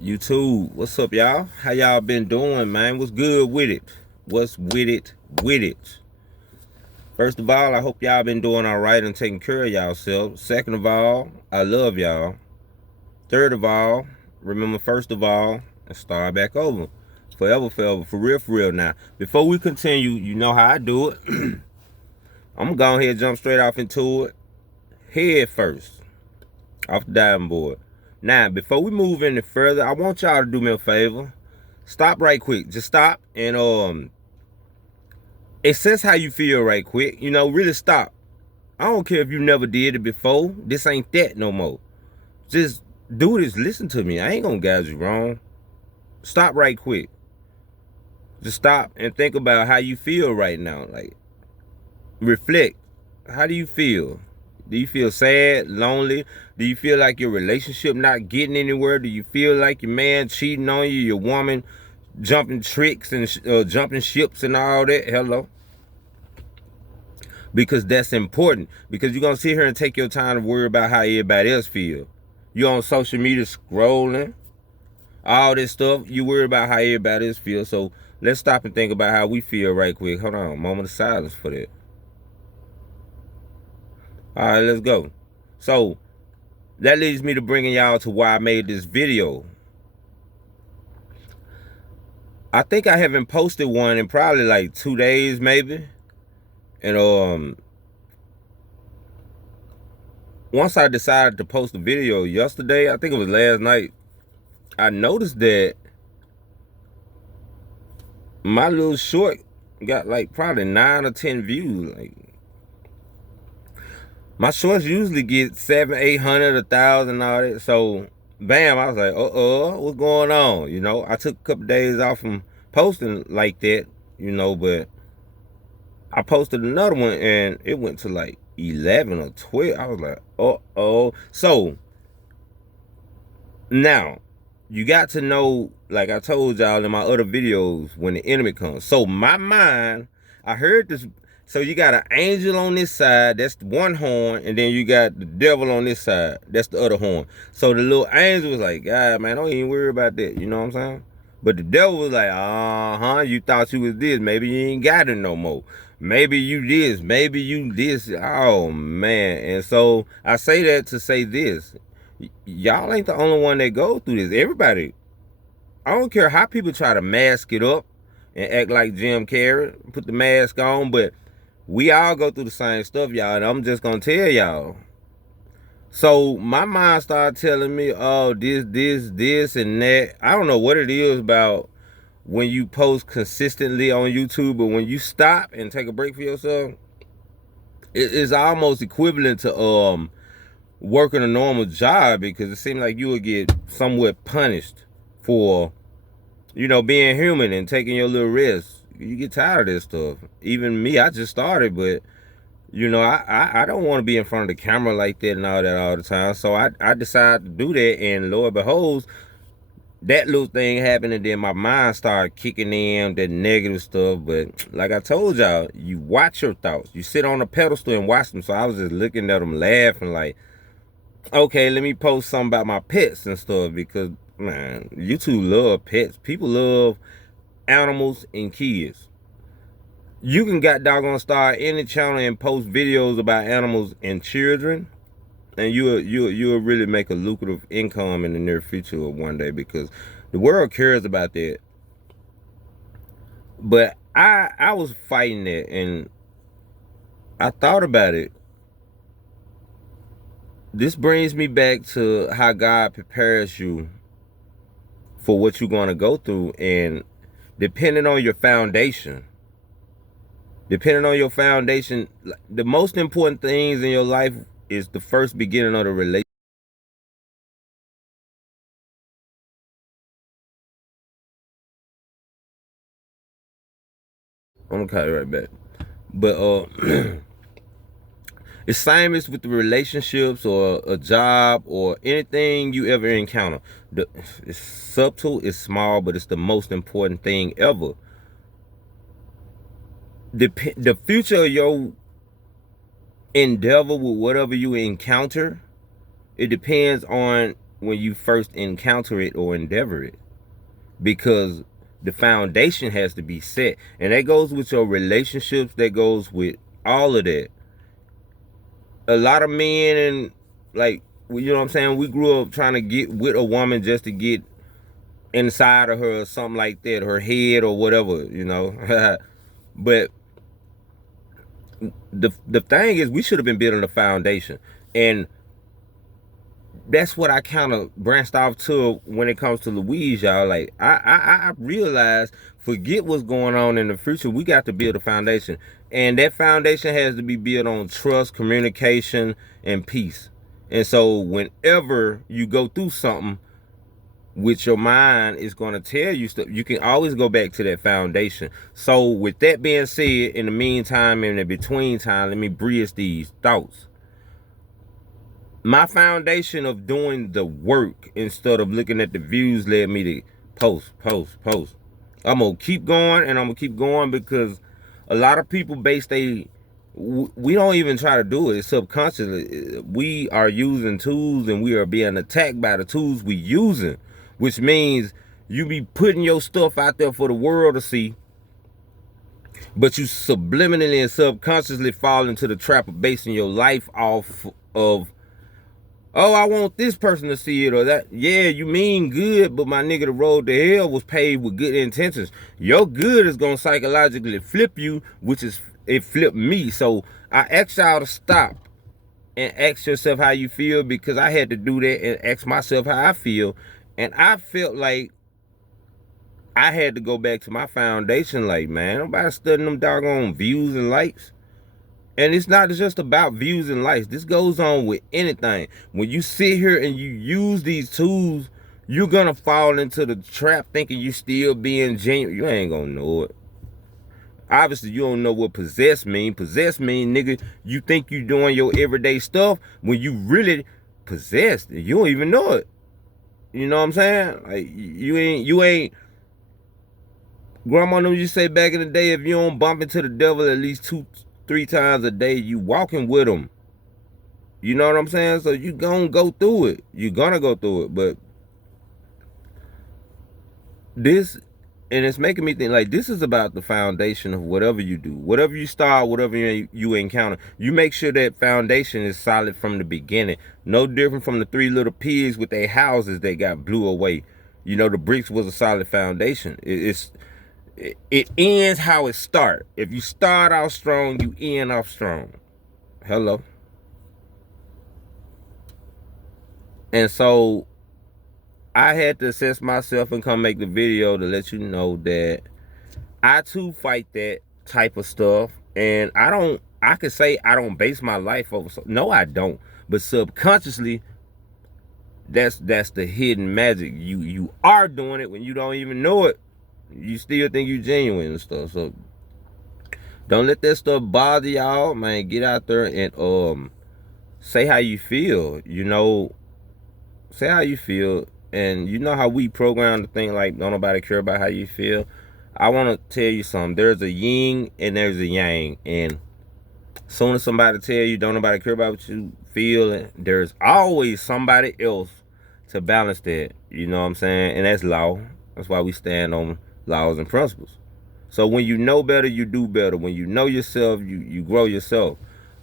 YouTube, what's up, y'all? How y'all been doing, man? What's good with it? What's with it? With it? First of all, I hope y'all been doing all right and taking care of y'allselves. Second of all, I love y'all. Third of all, remember first of all, and start back over. Forever, forever, for real now. Before we continue, you know how I do it. I'm gonna go ahead and jump straight off into it. Head first, off the diving board. Now, before we move any further, I want y'all to do me a favor. Stop right quick. Just stop and assess how you feel right quick. Really stop. I don't care if you never did it before. This ain't that no more. Just do this. Listen to me. I ain't gonna guide you wrong. Stop right quick. Just stop and think about how you feel right now. Like, reflect. How do you feel? Do you feel sad, lonely? Do you feel like your relationship not getting anywhere? Do you feel like your man cheating on you, your woman jumping tricks and jumping ships and all that? Hello? Because that's important. Because you're going to sit here and take your time to worry about how everybody else feel. You're on social media scrolling, all this stuff. You worry about how everybody else feel. So let's stop and think about how we feel right quick. Hold on, moment of silence for that. All right, let's go. So that leads me to bringing y'all to why I made this video. I think I haven't posted one in probably like 2 days, maybe. And once I decided to post a video yesterday, I think it was last night, I noticed that my little short got like probably 9 or 10 views. Like, my shorts usually get 700, 800, 1,000, all that. So bam, I was like, what's going on? I took a couple days off from posting like that, but I posted another one and it went to like 11 or 12. I was like, So now you got to know, like I told y'all in my other videos, when the enemy comes. So my mind, I heard this. So you got an angel on this side, that's one horn, and then you got the devil on this side, that's the other horn. So the little angel was like, God, man, don't even worry about that. You know what I'm saying? But the devil was like, you thought you was this. Maybe you ain't got it no more. Maybe you this. Maybe you this. Oh, man. And so I say that to say this. Y'all ain't the only one that go through this. Everybody. I don't care how people try to mask it up and act like Jim Carrey, put the mask on, but we all go through the same stuff, y'all, and I'm just gonna tell y'all. So my mind started telling me, oh, this, and that. I don't know what it is about when you post consistently on YouTube, but when you stop and take a break for yourself, it's almost equivalent to working a normal job, because it seems like you would get somewhat punished for, being human and taking your little rest. You get tired of this stuff. Even me, I just started, but I don't want to be in front of the camera like that and all that all the time. So I decided to do that, and Lord beholds, that little thing happened, and then my mind started kicking in that negative stuff. But like I told y'all, you watch your thoughts. You sit on a pedestal and watch them. So I was just looking at them laughing like, okay, let me post something about my pets and stuff, because, man, YouTube love pets. People love animals and kids. You can got doggone start any channel and post videos about animals and children, and you'll really make a lucrative income in the near future of one day, because the world cares about that. But I was fighting that, and I thought about it. This brings me back to how God prepares you for what you're going to go through, and depending on your foundation, the most important things in your life is the first beginning of the relationship. I'm gonna call you right back. But it's same as with the relationships or a job or anything you ever encounter. It's subtle, it's small, but it's the most important thing ever. The future of your endeavor with whatever you encounter, it depends on when you first encounter it or endeavor it, because the foundation has to be set. And that goes with your relationships, that goes with all of that. A lot of men, and like, you know what I'm saying, we grew up trying to get with a woman just to get inside of her or something like that, her head or whatever, you know. But the thing is, we should have been building a foundation. And that's what I kind of branched off to when it comes to Louise, y'all. Like, I realized, forget what's going on in the future. We got to build a foundation. And that foundation has to be built on trust, communication, and peace. And so whenever you go through something, with your mind is going to tell you stuff, you can always go back to that foundation. So with that being said, in the meantime, in the between time, let me bridge these thoughts. My foundation of doing the work instead of looking at the views led me to post. I'm going to keep going, and I'm going to keep going, because a lot of people we don't even try to do it. It's subconsciously. We are using tools, and we are being attacked by the tools we using, which means you be putting your stuff out there for the world to see, but you subliminally and subconsciously fall into the trap of basing your life off of, oh, I want this person to see it or that. Yeah, you mean good, but my nigga, the road to hell was paved with good intentions. Your good is going to psychologically flip you, which is, it flipped me. So I ask y'all to stop and ask yourself how you feel, because I had to do that and ask myself how I feel. And I felt like I had to go back to my foundation. Like, man, nobody studying them doggone views and likes. And it's not just about views and likes. This goes on with anything. When you sit here and you use these tools, you're going to fall into the trap thinking you still being genuine. You ain't going to know it. Obviously, you don't know what possess mean. Possess mean, nigga, you think you doing your everyday stuff when you really possessed. You don't even know it. You know what I'm saying? Like, you ain't. Grandma used to say back in the day, if you don't bump into the devil at least 2-3 times a day, you walking with him. You know what I'm saying? So you gonna go through it. You're gonna go through it. But this, and it's making me think, like, this is about the foundation of whatever you do. Whatever you start, whatever you encounter, you make sure that foundation is solid from the beginning. No different from the 3 little pigs with their houses that got blew away. You know, the bricks was a solid foundation. It ends how it starts. If you start out strong, you end off strong. Hello. And so I had to assess myself and come make the video to let you know that I too fight that type of stuff. And I could say I don't base my life over, no, I don't. But subconsciously, that's the hidden magic. You are doing it when you don't even know it. You still think you genuine and stuff. So don't let that stuff bother y'all, man. Get out there and say how you feel. You know, say how you feel. And you know how we program to think like don't nobody care about how you feel. I want to tell you something. There's a yin and there's a yang. And as soon as somebody tell you don't nobody care about what you feel, and there's always somebody else to balance that. You know what I'm saying? And that's law. That's why we stand on laws and principles. So when you know better, you do better. When you know yourself, you grow yourself.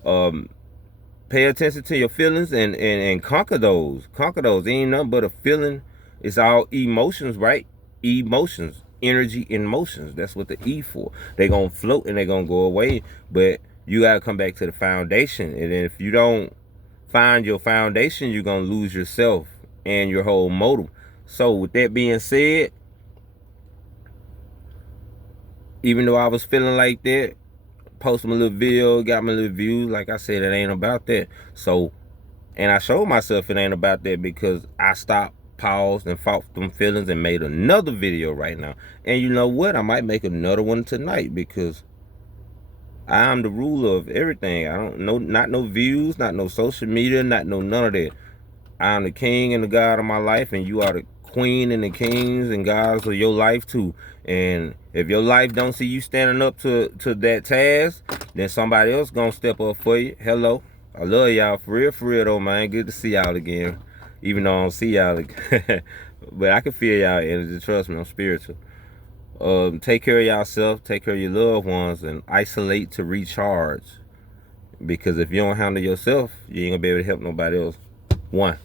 Pay attention to your feelings and conquer those. Conquer those. Ain't nothing but a feeling. It's all emotions, right? Emotions. Energy and motions. That's what the E for. They're going to float and they're going to go away. But you got to come back to the foundation. And if you don't find your foundation, you're going to lose yourself and your whole motive. So with that being said, even though I was feeling like that, posted my little video, got my little views. Like I said, it ain't about that. So, and I showed myself it ain't about that because I stopped, paused, and fought them feelings and made another video right now. And you know what? I might make another one tonight because I'm the ruler of everything. I don't know, not no views, not no social media, not no none of that. I'm the king and the god of my life, and you are the queen and the kings and gods of your life too. And if your life don't see you standing up to that task, then somebody else gonna step up for you. Hello. I love y'all for real though, man. Good to see y'all again. even though I don't see y'all. But I can feel y'all energy. Trust me, I'm spiritual. Take care of yourself, take care of your loved ones, and isolate to recharge. Because if you don't handle yourself, you ain't gonna be able to help nobody else. One.